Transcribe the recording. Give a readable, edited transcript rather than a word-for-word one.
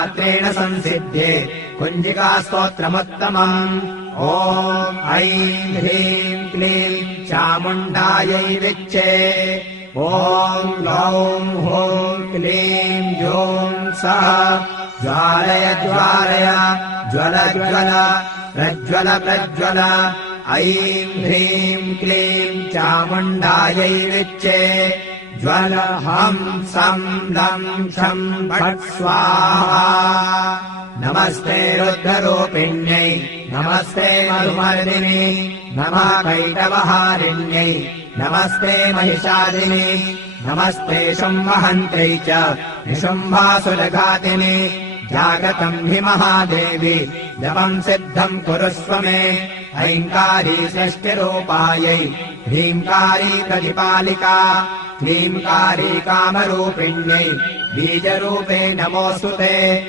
मात्रेण संसिध्ये कुञ्जिकास्तोत्रमुत्तमम् ॐ ऐं ह्रीं क्लीं चामुण्डायै विच्चे ॐ ग्लौं हूं क्लीं जूं सः ज्वालय ज्वालय ज्वल ज्वल प्रज्वल प्रज्वल ऐं ह्रीं क्लीं चामुण्डायै विच्चे ज्वल हं सं लं क्षं फट् स्वाहा नमस्ते रुद्ररूपिण्यै नमस्ते मधुमर्दिनि नमः कैटवहारिण्यै नमस्ते महिषादिनि नमस्ते शुम्भहन्त्यै च निशुम्भासुरघातिनि जागतम् हि महादेवी जपम् सिद्धम् कुरुष्व मे ऐङ्कारी षष्टिरूपायै ह्रीङ्कारी प्रतिपालिका क्लीङ्कारी कामरूपिण्यै बीजरूपे नमोऽस्तु ते।